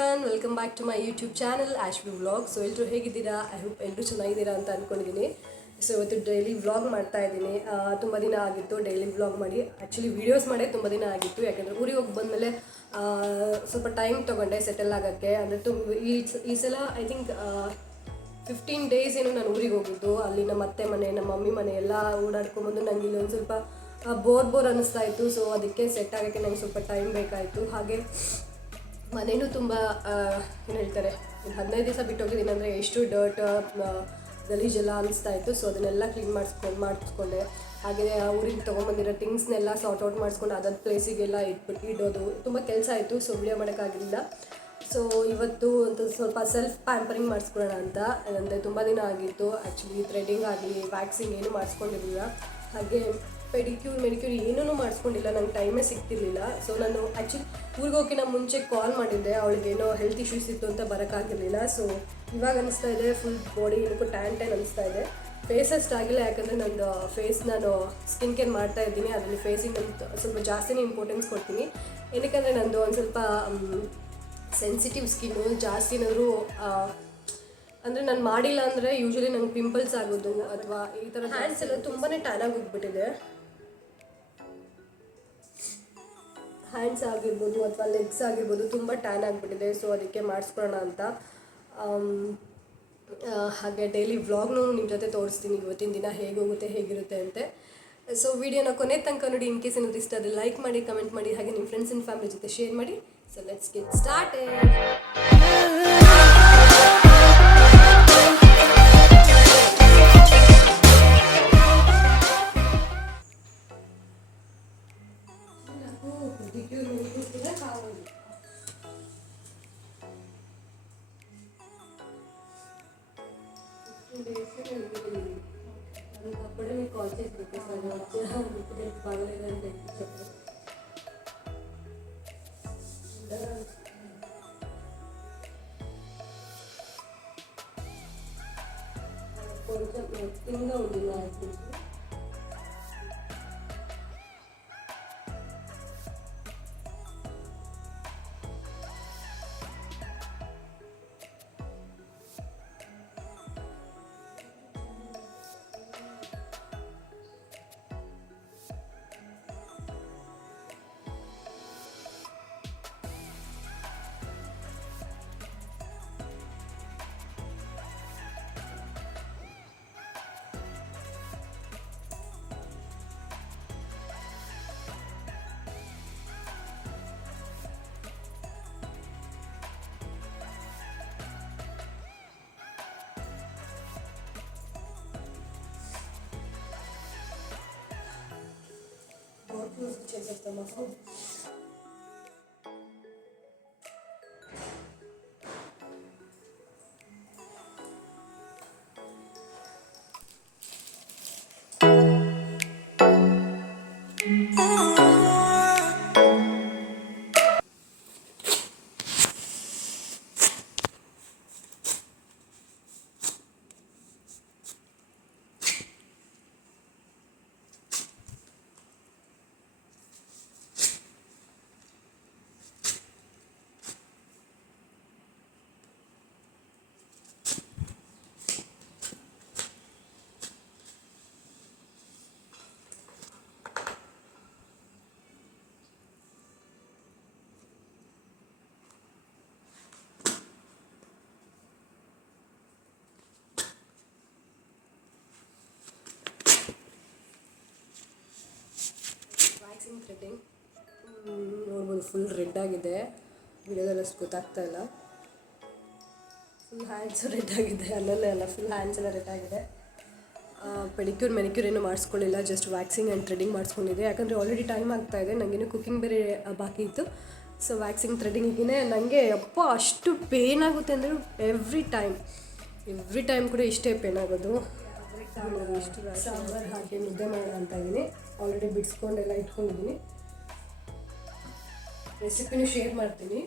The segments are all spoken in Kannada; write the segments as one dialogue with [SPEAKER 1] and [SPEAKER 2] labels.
[SPEAKER 1] Everyone welcome back to my YouTube channel Ash B vlog so ಎಲ್ಲರೂ ಹೇಗಿದ್ದೀರಾ? ಐ ಹೋಪ್ ಎಲ್ಲರೂ ಚೆನ್ನಾಗಿದ್ದೀರಾ ಅಂತ ಅಂದ್ಕೊಂಡಿದ್ದೀನಿ ಸೊ ಇವತ್ತು ಡೈಲಿ ವ್ಲಾಗ್ ಮಾಡ್ತಾ ಇದ್ದೀನಿ. ತುಂಬ ದಿನ ಆಗಿತ್ತು ಡೈಲಿ ವ್ಲಾಗ್ ಮಾಡಿ. ಆ್ಯಕ್ಚುಲಿ ವೀಡಿಯೋಸ್ ಮಾಡೇ ತುಂಬ ದಿನ ಆಗಿತ್ತು. ಯಾಕಂದರೆ ಊರಿಗೆ ಹೋಗಿ ಬಂದಮೇಲೆ ಸ್ವಲ್ಪ ಟೈಮ್ ತೊಗೊಂಡೆ ಸೆಟಲ್ ಆಗೋಕ್ಕೆ. ಅಂದರೆ ತುಂಬ ಈ ಈ ಸಲ ಐ ಥಿಂಕ್ ಫಿಫ್ಟೀನ್ ಡೇಸ್ ಏನು ನಾನು ಊರಿಗೆ ಹೋಗಿದ್ದು. ಅಲ್ಲಿ ನಮ್ಮ ಅತ್ತೆ ಮನೆ, ನಮ್ಮ ಮಮ್ಮಿ ಮನೆ ಎಲ್ಲ ಓಡಾಡ್ಕೊಂಬಂದು ನನಗೆ ಇಲ್ಲೊಂದು ಸ್ವಲ್ಪ ಬೋರ್ ಬೋರ್ ಅನ್ನಿಸ್ತಾ ಇತ್ತು. ಸೊ ಅದಕ್ಕೆ ಸೆಟ್ ಆಗೋಕ್ಕೆ ನನಗೆ ಸ್ವಲ್ಪ ಟೈಮ್ ಬೇಕಾಯಿತು. ಹಾಗೆ ಮನೇನೂ ತುಂಬ ಏನು ಹೇಳ್ತಾರೆ ಹದಿನೈದು ದಿವಸ ಬಿಟ್ಟು ಹೋಗಿದ್ದೀನಿ ಅಂದರೆ ಎಷ್ಟು ಡರ್ಟ್ ಗಲೀಜೆಲ್ಲ ಅನಿಸ್ತಾ ಇತ್ತು. ಸೊ ಅದನ್ನೆಲ್ಲ ಕ್ಲೀನ್ ಮಾಡಿಸ್ಕೊಂಡು. ಮಾಡಿಸ್ಕೊಂಡೆ ಹಾಗೆ ಊರಿಗೆ ತೊಗೊಂಬಂದಿರೋ ಥಿಂಗ್ಸ್ನೆಲ್ಲ ಸಾರ್ಟ್ ಔಟ್ ಮಾಡಿಸ್ಕೊಂಡು ಅದರ ಪ್ಲೇಸಿಗೆಲ್ಲ ಇಟ್ಬಿಟ್ಟು ಇಡೋದು. ತುಂಬ ಕೆಲಸ ಆಯಿತು ಸೊ ವಿಡಿಯೋ ಮಾಡೋಕ್ಕಾಗಲಿಲ್ಲ ಸೊ ಇವತ್ತು ಒಂದು ಸ್ವಲ್ಪ ಸೆಲ್ಫ್ ಪ್ಯಾಂಪರಿಂಗ್ ಮಾಡಿಸ್ಕೊಳ್ಳೋಣ ಅಂತ. ಅಂದರೆ ತುಂಬ ದಿನ ಆಗಿತ್ತು. ಆ್ಯಕ್ಚುಲಿ ಥ್ರೆಡಿಂಗ್ ಆಗಲಿ ವ್ಯಾಕ್ಸಿಂಗ್ ಏನು ಮಾಡಿಸ್ಕೊಂಡಿರಲಿಲ್ಲ. ಹಾಗೆ ಪೆಡಿಕ್ಯೂರ್, ಮೆಡಿಕ್ಯೂರ್ ಏನೂ ಮಾಡಿಸ್ಕೊಂಡಿಲ್ಲ, ನಂಗೆ ಟೈಮೇ ಸಿಗ್ತಿರ್ಲಿಲ್ಲ. ಸೊ ನಾನು ಆ್ಯಕ್ಚುಲಿ ಊರಿಗೆ ಮುಂಚೆ ಕಾಲ್ ಮಾಡಿದ್ದೆ. ಅವಳಿಗೇನೋ ಹೆಲ್ತ್ ಇಶ್ಯೂಸ್ ಇತ್ತು ಅಂತ ಬರೋಕ್ಕಾಗಿರಲಿಲ್ಲ ಸೊ ಇವಾಗ ಅನಿಸ್ತಾ ಇದೆ ಫುಲ್ ಬಾಡಿ ಏನಕ್ಕೂ ಟ್ಯಾನ್ ಟ್ಯಾನ್ ಅನಿಸ್ತಾ ಇದೆ. ಫೇಸ್ ಅಷ್ಟು ಆಗಿಲ್ಲ, ಯಾಕಂದರೆ ನಂದು ಫೇಸ್ ನಾನು ಸ್ಕಿನ್ ಕೇರ್ ಮಾಡ್ತಾ ಇದ್ದೀನಿ. ಅದರಲ್ಲಿ ಫೇಸಿಗೆ ನಾನು ಸ್ವಲ್ಪ ಜಾಸ್ತಿನೇ ಇಂಪಾರ್ಟೆನ್ಸ್ ಕೊಡ್ತೀನಿ. ಏನಕ್ಕಂದರೆ ನಂದು ಒಂದು ಸ್ವಲ್ಪ ಸೆನ್ಸಿಟಿವ್ ಸ್ಕಿನ್ನು ಜಾಸ್ತಿ ಏನಾದರೂ ಅಂದರೆ ನಾನು ಮಾಡಿಲ್ಲ ಅಂದರೆ ಯೂಶ್ವಲಿ ನಂಗೆ ಪಿಂಪಲ್ಸ್ ಆಗೋದು, ಅಥವಾ ಈ ಥರ ಹ್ಯಾಂಡ್ಸ್ ಎಲ್ಲ ತುಂಬಾ ಟ್ಯಾನ್ ಆಗಿ ಹೋಗ್ಬಿಟ್ಟಿದೆ. ಹ್ಯಾಂಡ್ಸ್ ಆಗಿರ್ಬೋದು ಅಥವಾ ಲೆಗ್ಸ್ ಆಗಿರ್ಬೋದು ತುಂಬ ಟ್ಯಾನ್ ಆಗಿಬಿಟ್ಟಿದೆ. ಸೊ ಅದಕ್ಕೆ ಮಾಡಿಸ್ಕೊಳ್ಳೋಣ ಅಂತ. ಹಾಗೆ ಡೈಲಿ ವ್ಲಾಗ್ನು ನಿಮ್ಮ ಜೊತೆ ತೋರಿಸ್ತೀನಿ. ಇವತ್ತಿನ ದಿನ ಹೇಗೆ ಹೋಗುತ್ತೆ, ಹೇಗಿರುತ್ತೆ ಅಂತೆ. ಸೊ ವಿಡಿಯೋನ ಕೊನೆ ತನಕ ನೋಡಿ ಇನ್ ಕೇಸ್ ಏನಾದ್ರು ಇಷ್ಟ ಆದರೆ ಲೈಕ್ ಮಾಡಿ ಕಮೆಂಟ್ ಮಾಡಿ, ಹಾಗೆ ನಿಮ್ಮ ಫ್ರೆಂಡ್ಸ್ ಆ್ಯಂಡ್ ಫ್ಯಾಮಿಲಿ ಜೊತೆ ಶೇರ್ ಮಾಡಿ. ಸೊ ಲೆಟ್ಸ್ ಗೆಟ್ ಸ್ಟಾರ್ಟ್ బాగుంది టూ డేస్ అప్పుడే మీకు కాల్ చేసి పెట్టేసాను బాగలేదని చెప్పి చెప్పాను gideceğiz zaten Oh. Full red ಆಗಿದೆ. ವಿಡಿಯೋದಲ್ಲಿ ಅಷ್ಟು ಗೊತ್ತಾಗ್ತಾ ಇಲ್ಲ. ಫುಲ್ ಹ್ಯಾಂಡ್ಸು ರೆಡ್ ಆಗಿದೆ. ಅಲ್ಲಲ್ಲೇ ಅಲ್ಲ ಫುಲ್ ಹ್ಯಾಂಡ್ಸ್ ಎಲ್ಲ ರೆಡ್ ಆಗಿದೆ. ಪೆಡಿಕ್ಯೂರ್ ಮೆನಿಕ್ಯೂರ್ ಏನು ಮಾಡಿಸ್ಕೊಳ್ಳಿಲ್ಲ ಜಸ್ಟ್ ವ್ಯಾಕ್ಸಿಂಗ್ ಆ್ಯಂಡ್ ಥ್ರೆಡಿಂಗ್ ಮಾಡಿಸ್ಕೊಂಡಿದ್ದೆ. ಯಾಕಂದರೆ ಆಲ್ರೆಡಿ ಟೈಮ್ ಆಗ್ತಾ ಇದೆ. ನನಗೇನು ಕುಕಿಂಗ್ ಬೇರೆ ಬಾಕಿ ಇತ್ತು. ಸೊ ವ್ಯಾಕ್ಸಿಂಗ್ ಥ್ರೆಡಿಂಗಿಗೆ ನನಗೆ ಅಪ್ಪ ಅಷ್ಟು ಪೇನ್ ಆಗುತ್ತೆ ಅಂದರೆ ಎವ್ರಿ ಟೈಮ್ ಎವ್ರಿ ಟೈಮ್ ಕೂಡ ಇಷ್ಟೇ ಪೇನ್ ಆಗೋದು. ಇಷ್ಟು ಸಾಂಬಾರು ಹಾಕಿ ಮುದ್ದೆ ಮಾಡೋಣ ಅಂತ ಇದ್ದೀನಿ. ಆಲ್ರೆಡಿ ಬಿಡಿಸ್ಕೊಂಡೆಲ್ಲ ಇಟ್ಕೊಂಡಿದ್ದೀನಿ. ರೆಸಿಪಿನೂ ಶೇರ್ ಮಾಡ್ತೀನಿ.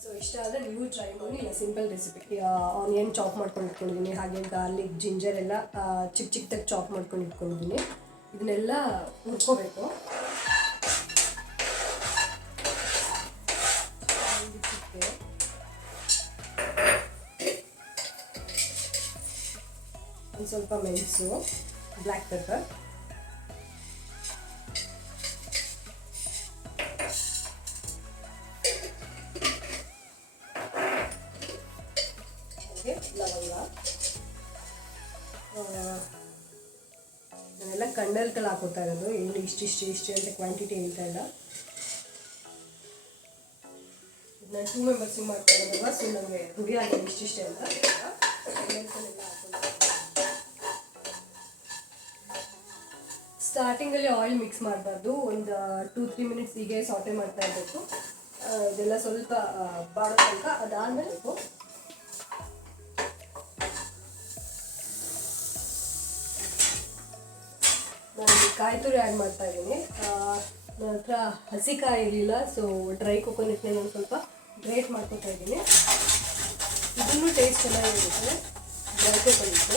[SPEAKER 1] ಸೊ ಇಷ್ಟ ಆದರೆ ನೀವು ಟ್ರೈ ಮಾಡಿ, ಇಲ್ಲ ಸಿಂಪಲ್ ರೆಸಿಪಿ ಆನಿಯನ್ ಚಾಪ್ ಮಾಡ್ಕೊಂಡು ಇಟ್ಕೊಂಡಿದ್ದೀನಿ ಹಾಗೆ ಗಾರ್ಲಿಕ್ ಜಿಂಜರ್ ಎಲ್ಲ ಚಿಕ್ಕ ಚಿಕ್ಕದಾಗಿ ಚಾಪ್ ಮಾಡ್ಕೊಂಡು ಇಟ್ಕೊಂಡಿದ್ದೀನಿ ಇದನ್ನೆಲ್ಲ ಹುರ್ಕೋಬೇಕು. ಒಂದು ಸ್ವಲ್ಪ ಮೆಣಸು, ಬ್ಲ್ಯಾಕ್ ಪೆಪ್ಪರ್. ಕಣ್ಣಲ್ಲಿ ಹಾಕೋತಾ ಇರೋದು. ಎಣ್ಣೆ ಇಷ್ಟಿಷ್ಟು ಇಷ್ಟು ಅಂತ ಕ್ವಾಂಟಿಟಿ ಹೇಳ್ತಾ ಇಲ್ಲ. ನಾನು ಟೂ ಮೆಂಬರ್ಸಿಗೆ ಮಾಡ್ತಾ ಇರೋದಲ್ವ? ಸೊ ನಮಗೆ ಹುಡಿ ಆಗಿದೆ ಇಷ್ಟಿಷ್ಟೇ ಅಂತ. ಸ್ಟಾರ್ಟಿಂಗಲ್ಲಿ ಆಯಿಲ್ ಮಿಕ್ಸ್ ಮಾಡಬಾರ್ದು. ಒಂದು ಟೂ ತ್ರೀ ಮಿನಿಟ್ಸ್ ಹೀಗೆ ಸಾಟೆ ಮಾಡ್ತಾ ಇರಬೇಕು. ಇದೆಲ್ಲ ಸ್ವಲ್ಪ ಬಾಡೋ ತನಕ ಅದಾದಮೇಲೆ ನಾನು ಕಾಯಿ ತುರಿ ಆ್ಯಡ್ ಮಾಡ್ತಾ ಇದ್ದೀನಿ. ನನ್ನ ಹತ್ರ ಹಸಿ ಕಾಯಿ ಇರಲಿಲ್ಲ ಸೊ ಡ್ರೈ ಕೊಕೊನಟ್ನ ನಾನು ಸ್ವಲ್ಪ ಗ್ರೇಟ್ ಮಾಡ್ಕೊತಾ ಇದ್ದೀನಿ. ಇದನ್ನು ಟೇಸ್ಟ್ ಚೆನ್ನಾಗಿರುತ್ತೆ. ಡ್ರೈ ಕೊಕೊನಟ್ಟು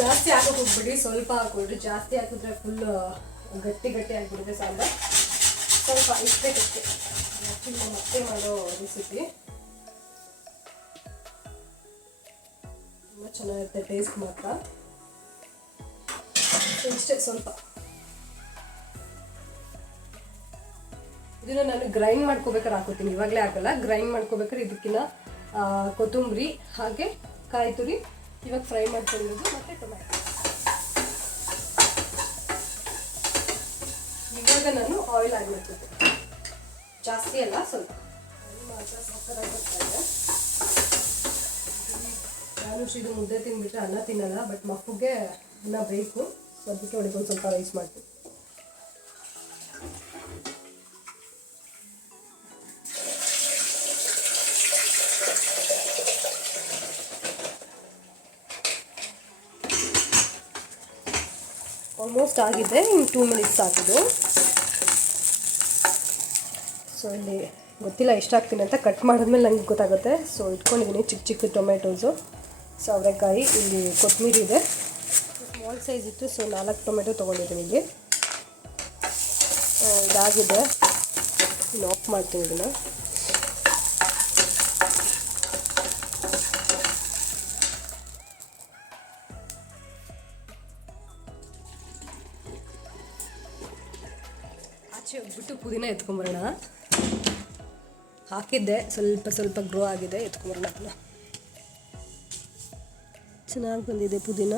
[SPEAKER 1] ಜಾಸ್ತಿ ಹಾಕೋಕೆ ಹೋಗ್ಬಿಡಿ, ಸ್ವಲ್ಪ ಹಾಕೊಳ್ರಿ ಜಾಸ್ತಿ ಹಾಕಿದ್ರೆ ಫುಲ್ ಗಟ್ಟಿ ಗಟ್ಟಿ ಆಗಿಬಿಡುತ್ತೆ ಸಾಂಬಾರ್. ಸ್ವಲ್ಪ ಇಷ್ಟೇ ಆ್ಯಕ್ಚುಲಿ ನಮ್ಮ ಅತ್ತೆ ಮಾಡೋ ರೆಸಿಪಿ ತುಂಬ ಚೆನ್ನಾಗಿರುತ್ತೆ ಟೇಸ್ಟ್ ಮಾತ್ರ. ಇಷ್ಟೇ ಸ್ವಲ್ಪ ಇದನ್ನ ನಾನು ಗ್ರೈಂಡ್ ಮಾಡ್ಕೋಬೇಕಾರೆ ಹಾಕೋತೀನಿ. ಇವಾಗಲೇ ಹಾಕಲ್ಲ ಗ್ರೈಂಡ್ ಮಾಡ್ಕೋಬೇಕಾದ್ರೆ ಇದಕ್ಕಿನ್ನ ಕೊತ್ತಂಬರಿ ಹಾಗೆ ಕಾಯಿ ತುರಿ, ಇವಾಗ ಫ್ರೈ ಮಾಡ್ಕೊಂಡಿರೋದು ಮತ್ತೆ ಟೊಮ್ಯಾಟೊ. ಇವಾಗ ನಾನು ಆಯಿಲ್ ಮಾಡ್ಕೊತೀನಿ. ಜಾಸ್ತಿ ಅಲ್ಲ, ಸ್ವಲ್ಪ. ಮಾತ್ರ ನಾನು ಇದು ಮುದ್ದೆ ತಿಂದ್ಬಿಟ್ರೆ ಅನ್ನ ತಿನ್ನಲ್ಲ ಬಟ್ ಮಕ್ಕಳಿಗೆ ಅನ್ನ ಬೇಕು. ಅದಕ್ಕೆ ಒಂದು ಸ್ವಲ್ಪ ರೈಸ್ ಮಾಡ್ತೀನಿ. ಆಲ್ಮೋಸ್ಟ್ ಆಗಿದೆ ಇನ್ನು ಟೂ ಮಿನಿಟ್ಸ್ ಹಾಕಿದ್ದು ಸೊ ಇಲ್ಲಿ ಗೊತ್ತಿಲ್ಲ ಎಷ್ಟು ಹಾಕ್ತೀನಿ ಅಂತ ಕಟ್ ಮಾಡಿದ್ಮೇಲೆ ನನಗೆ ಗೊತ್ತಾಗುತ್ತೆ. ಸೊ ಇಟ್ಕೊಂಡಿದ್ದೀನಿ ಚಿಕ್ಕ ಚಿಕ್ಕ ಟೊಮೆಟೊಸು ಸೊ ಅವರೆಕಾಯಿ, ಇಲ್ಲಿ ಕೊತ್ತಂಬರಿ ಇದೆ. ಸ್ಮಾಲ್ ಸೈಜ್ ಇತ್ತು ಸೊ ನಾಲ್ಕು ಟೊಮೆಟೊ ತೊಗೊಂಡಿದ್ದೀನಿ ಇಲ್ಲಿ. ಇದಾಗಿದೆ. ಆಫ್ ಮಾಡ್ತೀನಿ ಇದನ್ನು. ಆಚೆ ಹೋಗ್ಬಿಟ್ಟು ಪುದೀನ ಎತ್ಕೊಂಬರೋಣ. ಹಾಕಿದ್ದೆ, ಸ್ವಲ್ಪ ಸ್ವಲ್ಪ ಗ್ರೋ ಆಗಿದೆ, ಎತ್ಕೊಂಬರೋಣ. ಅದನ್ನ ಚೆನ್ನಾಗಿ ಬಂದಿದೆ ಪುದೀನ.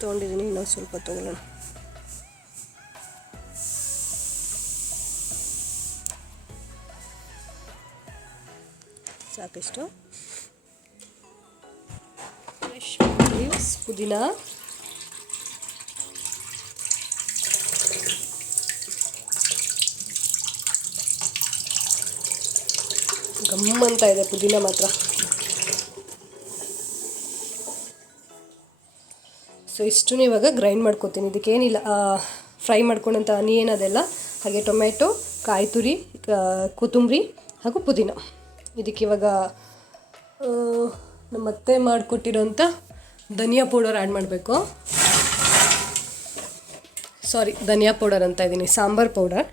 [SPEAKER 1] ತೊಗೊಂಡಿದ್ದೀನಿ ಇನ್ನೊಂದು ಸ್ವಲ್ಪ ತೊಗೊಳ್ಳೋಣ. ಸಾಕಷ್ಟು. ಫ್ರೆಶ್ ಲೀವ್ಸ್ ಪುದೀನ. ಗಮ್ಮಂತ ಇದೆ ಪುದೀನ ಮಾತ್ರ. ಸೊ ಇಷ್ಟನ್ನು ಇವಾಗ ಗ್ರೈಂಡ್ ಮಾಡ್ಕೊತೀನಿ. ಇದಕ್ಕೇನಿಲ್ಲ ಫ್ರೈ ಮಾಡ್ಕೊಂಡಂಥ ಆನಿಯನ್ ಅದೆಲ್ಲ, ಹಾಗೆ ಟೊಮೆಟೊ ಕಾಯಿ ತುರಿ ಕೊತ್ತಂಬರಿ ಹಾಗೂ ಪುದೀನ. ಇದಕ್ಕೆ ಇವಾಗ ನಮ್ಮ ಅತ್ತೆ ಮಾಡಿಕೊಟ್ಟಿರೋಂಥ ಧನಿಯಾ ಪೌಡರ್ ಆ್ಯಡ್ ಮಾಡಬೇಕು. ಸಾರಿ ಧನಿಯಾ ಪೌಡರ್ ಅಂತ ಇದ್ದೀನಿ, ಸಾಂಬಾರ್ ಪೌಡರ್.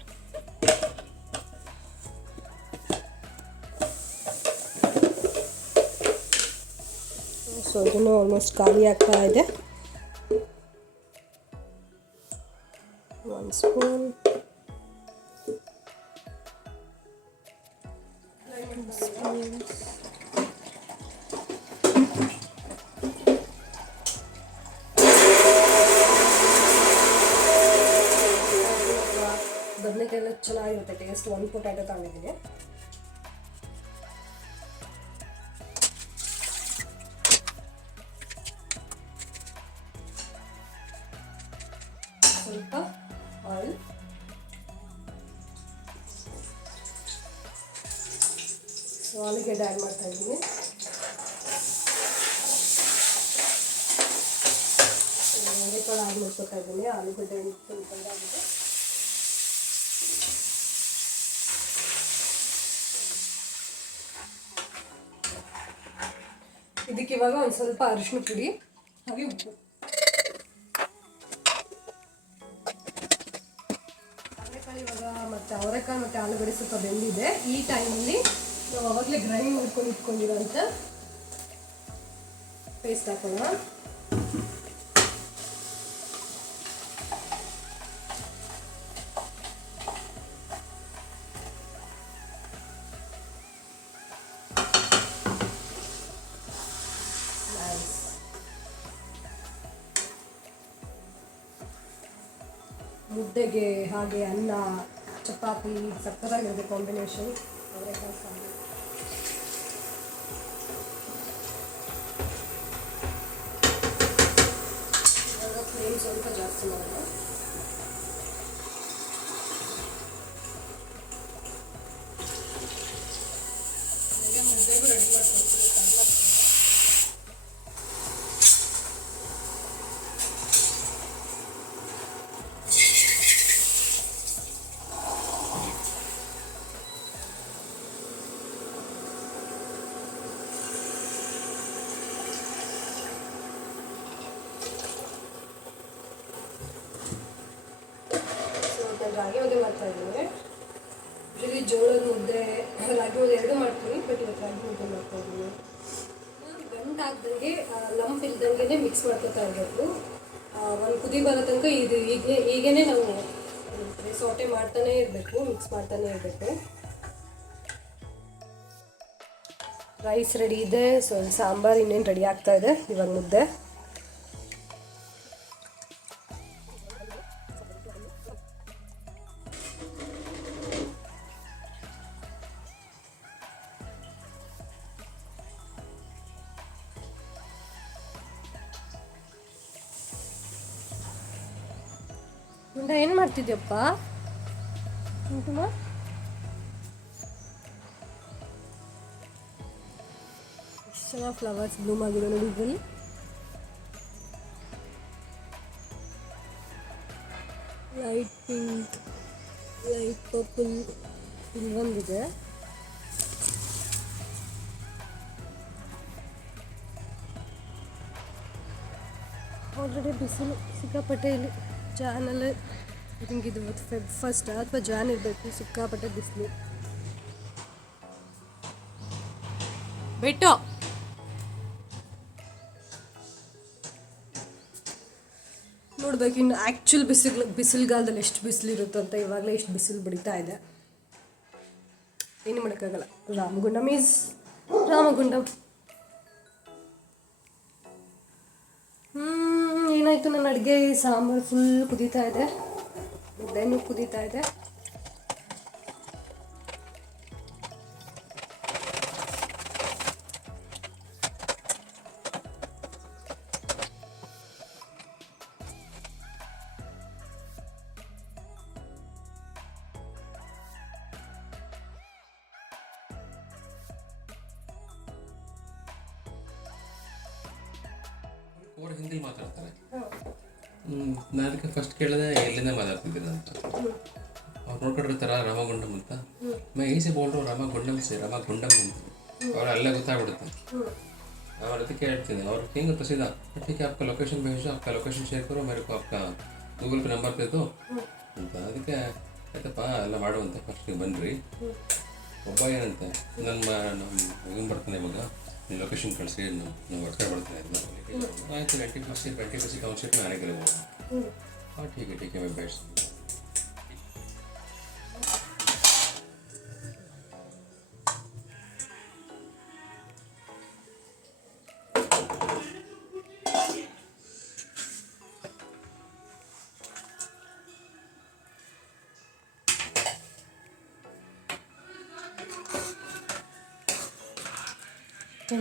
[SPEAKER 1] ಸೊ ಇದನ್ನು ಆಲ್ಮೋಸ್ಟ್ ಖಾಲಿ ಆಗ್ತಾ ಇದೆ. One spoon. Spoons. ಬದನೆಕಾಯಿ ಎಲ್ಲ ಚೆನ್ನಾಗಿರುತ್ತೆ ಟೇಸ್ಟ್ ಒಂದು ಪೊಟ್ಯಾಟೊ ತಗೊಂಡಿದ್ದೀನಿ ಸ್ವಲ್ಪ ಸೊ ಆಲೂಗೆಡ್ಡೆ ಆ್ಯಡ್ ಮಾಡ್ತಾ ಇದ್ದೀನಿ. ಎಣ್ಣೆಕಾಳು ಆ್ಯಡ್ ಮಾಡ್ಕೊತಾ ಇದ್ದೀನಿ. ಆಲೂಗಡ್ಡೆ ಆಗಿದೆ ಇದಕ್ಕೆ ಇವಾಗ ಒಂದು ಸ್ವಲ್ಪ ಅರಿಶಿನ ಪುಡಿ, ಹಾಗೆ ಉಪ್ಪು. ಅವರೆಕಾಯಿ ಇವಾಗ ಮತ್ತು ಅವರೆಕಾಯಿ ಮತ್ತು ಆಲೂಗಡ್ಡೆ ಸ್ವಲ್ಪ ಬೆಂದಿದೆ. ಈ ಟೈಮಲ್ಲಿ ನಾವು ಅವಾಗಲೇ ಗ್ರೈಂಡ್ ಮಾಡ್ಕೊಂಡು ಇಟ್ಕೊಂಡಿರೋಂಥ ಪೇಸ್ಟ್ ಹಾಕೋಣ. ಮುದ್ದೆಗೆ ಹಾಗೆ ಅನ್ನ ಚಪಾತಿ ಸಕ್ಕತ್ತಾಗಿರುತ್ತೆ ಕಾಂಬಿನೇಷನ್ ಇವಾಗ ಫ್ಲೇಮ್ ಸ್ವಲ್ಪ ಜಾಸ್ತಿ ಮಾಡೋಣ ಈಗ ಮುದ್ದೆಗೂ ರೆಡಿ ಮಾಡ್ಕೊಳ್ತೀನಿ ಕಡಿಮೆ ಸೊ ನಾನು ರಾಗಿ ಮುದ್ದೆ ಮಾಡ್ತಾ ಇದ್ದೀನಿ ಯೂಶಲಿ ಜೋಳದ ಮುದ್ದೆ ರಾಗಿ ಮುದ್ದೆ ಎರಡು ಮಾಡ್ತೀನಿ ಬಟ್ ಇವತ್ತು ರಾಗಿ ಮುದ್ದೆ ಮಾಡ್ತಾ ಇದ್ದೀನಿ ಗಂಟು ಹಾಕ್ದಂಗೆ ಲಂಪ್ ಇಲ್ದಂಗೆ ಮಿಕ್ಸ್ ಮಾಡ್ಕೊತಾ ಇರಬೇಕು ಒಂದು ಕುದಿ ಬರೋ ತನಕ ಇದು ಈಗ ಈಗೇನೆ ನಾವು ಸೌಟೆ ಮಾಡ್ತಾನೆ ಇರಬೇಕು ಮಿಕ್ಸ್ ಮಾಡ್ತಾನೆ ಇರಬೇಕು. ರೈಸ್ ರೆಡಿ ಇದೆ ಸೊ ಸಾಂಬಾರು ಇನ್ನೇನು ರೆಡಿ ಆಗ್ತಾ ಇದೆ, ಇವಾಗ ಮುದ್ದೆ. ಮುಂದೆ ಏನು ಮಾಡ್ತಿದ್ಯಪ್ಪ? ಕುಂಕುಮ ಎಷ್ಟು ಚೆನ್ನಾಗಿ ಫ್ಲವರ್ಸ್ ಬ್ಲೂಮ್ ಆಗಿದೆ ನೋಡಿ ಇದರಲ್ಲಿ ಲೈಟ್ ಪಿಂಕ್ ಲೈಟ್ ಪರ್ಪಲ್ ಇಲ್ಲಿ ಒಂದಿದೆ ಆಲ್ರೆಡಿ ಬಿಸಿಲು ಸಿಕ್ಕಾಪಟ್ಟೆ ಇಲ್ಲಿ ಜಾನಲ್ಲಿ ಐ ಥಿಂಕ್ ಇದು ಫೆಬ್ ಫಸ್ಟ್ ಅಥವಾ ಜಾನ್ ಇರಬೇಕು ಸಿಕ್ಕಾಪಟ್ಟೆ ಬಿಸಿಲು. ಬಿಟ್ಟು. ನೋಡ್ಬೇಕು ಇನ್ನು ಆ್ಯಕ್ಚುಲ್ ಬಿಸಿಲು ಬಿಸಿಲುಗಾಲದಲ್ಲಿ ಎಷ್ಟು ಬಿಸಿಲಿರುತ್ತೋ ಅಂತ ಇವಾಗಲೇ ಎಷ್ಟು ಬಿಸಿಲು ಬಿಡಿತಾ ಇದೆ. ಏನು ಮಾಡೋಕ್ಕಾಗಲ್ಲ. ರಾಮಗುಂಡ ಮೀಸ್ ರಾಮಗುಂಡ. ಹ್ಮ್, ಏನಾಯಿತು? ನನ್ನ ಅಡುಗೆ ಸಾಂಬಾರು ಫುಲ್ ಕುದೀತಾ ಇದೆ. ಮುದ್ದೆನೂ ಕುದೀತಾ ಇದೆ.
[SPEAKER 2] ನಾನು ಫಸ್ಟ್ ಕೇಳಿದೆ, ಎಲ್ಲಿಂದ ಮಾತಾಡ್ತಿದ್ದೀರಾ ಅಂತ. ಅವ್ರು ನೋಡ್ಕೊಂಡಿರ್ತಾರ ರಾಮಗುಂಡಮ್ ಅಂತ. ಮೈ ಈಸಿ ಬೋಲ್ಡು ರಾಮಗುಂಡಮ್ ಸೇ ರಾಮಗುಂಡಮ್ ಅಂತ. ಅವ್ರು ಅಲ್ಲೇ ಗೊತ್ತಾಗ್ಬಿಡುತ್ತೆ. ಅವ್ರ ಅದಕ್ಕೆ ಹೇಳ್ತೀನಿ, ಅವ್ರು ಹೆಂಗೆ ಪ್ರಸಿದ್ಧ? ಅದಕ್ಕೆ ಅಪ್ಪ ಲೊಕೇಶನ್ ಭೇಜು ಅಪ್ಪ ಲೊಕೇಶನ್ ಶೇರ್ ಕೊರು ಮೇರೆ ಅಪ್ಪ ಗೂಗಲ್ ಪೇ ನಂಬರ್ ತೆಗೆದು ಅಂತ. ಅದಕ್ಕೆ ಆಯ್ತಪ್ಪ, ಎಲ್ಲ ಮಾಡುವಂತೆ ಫಸ್ಟಿಗೆ ಬನ್ನಿರಿ. ಒಬ್ಬ ಏನಂತೆ? ನನ್ನ ನಮ್ಮ ಬರ್ತಾನೆ ಇವಾಗ. ಲೊಕೇಶನ್ ಕಳಿಸಿ ನಾವು ನಾವು ವರ್ಕರ್ ಬರ್ತೀನಿ ಅದನ್ನ ಆಯಿತು ನೈಂಟಿ ಪರ್ಸೆಂಟ್ ಟ್ವೆಂಟಿ ಪರ್ಸೆಂಟ್ ಅವ್ನ ಶೇಪ್ ನಾನೇ ಗೆಲ್ಬೋದು ಹಾಂ ಟೀಕೆ ಟೀಕೆ ಮೈ ಬ್ಯಾಟ್ಸ್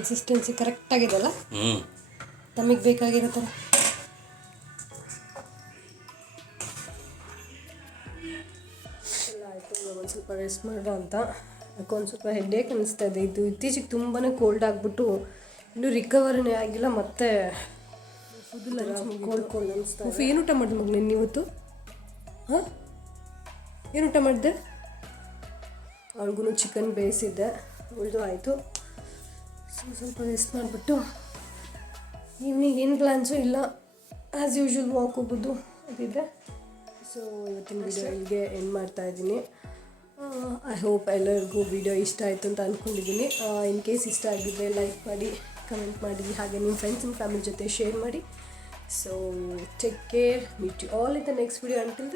[SPEAKER 1] ಕನ್ಸಿಸ್ಟೆನ್ಸಿ ಕರೆಕ್ಟ್
[SPEAKER 2] ಆಗಿದೆಲ್ಲ
[SPEAKER 1] ನಮಗೆ ಬೇಕಾಗಿರೋ ಥರ ಒಂದು ಸ್ವಲ್ಪ ರೆಸ್ಟ್ ಮಾಡುವ ಅಂತ. ಯಾಕೊಂದು ಸ್ವಲ್ಪ ಹೆಡ್ಡೇಕ್ ಅನಿಸ್ತಾ ಇದೆ. ಇದು ಇತ್ತೀಚೆಗೆ ತುಂಬಾ ಕೋಲ್ಡ್ ಆಗಿಬಿಟ್ಟು ಇನ್ನೂ ರಿಕವರಿನೇ ಆಗಿಲ್ಲ ಮತ್ತೆ ಕೋಲ್ಡ್ ಕೋಲ್ಡ್ ಅನಿಸ್ತಾ ಏನು ಊಟ ಮಾಡಿದೆ ಮಗ ನಿನ್ನ ಇವತ್ತು? ಹಾಂ? ಏನು ಊಟ ಮಾಡಿದೆ? ಅವ್ರಿಗೂ ಚಿಕನ್ ಬೇಯಿಸಿದ್ದೆ. ಉಳಿದು ಆಯಿತು. ಸ್ವಲ್ಪ ರೆಸ್ಟ್ ಮಾಡಿಬಿಟ್ಟು ಈವ್ನಿಂಗ್ ಏನು ಪ್ಲ್ಯಾನ್ಸು ಇಲ್ಲ. ಆ್ಯಸ್ ಯೂಶ್ವಲ್ ವಾಕ್ ಹೋಗೋದು ಅದಿದ್ರೆ. ಸೊ ಇವತ್ತಿನ ವಿಡಿಯೋ ಇಲ್ಲಿಗೆ ಎಂಡ್ ಮಾಡ್ತಾ ಇದ್ದೀನಿ. ಐ ಹೋಪ್ ಎಲ್ಲರಿಗೂ ವಿಡಿಯೋ ಇಷ್ಟ ಆಯಿತು ಅಂತ ಅಂದ್ಕೊಂಡಿದ್ದೀನಿ ಇನ್ ಕೇಸ್ ಇಷ್ಟ ಆಗಿದ್ದರೆ ಲೈಕ್ ಮಾಡಿ ಕಮೆಂಟ್ ಮಾಡಿ ಹಾಗೆ ನಿಮ್ಮ ಫ್ರೆಂಡ್ಸ್ ಆ್ಯಂಡ್ ಫ್ಯಾಮಿಲಿ ಜೊತೆ ಶೇರ್ ಮಾಡಿ. So take care meet you all in the next video until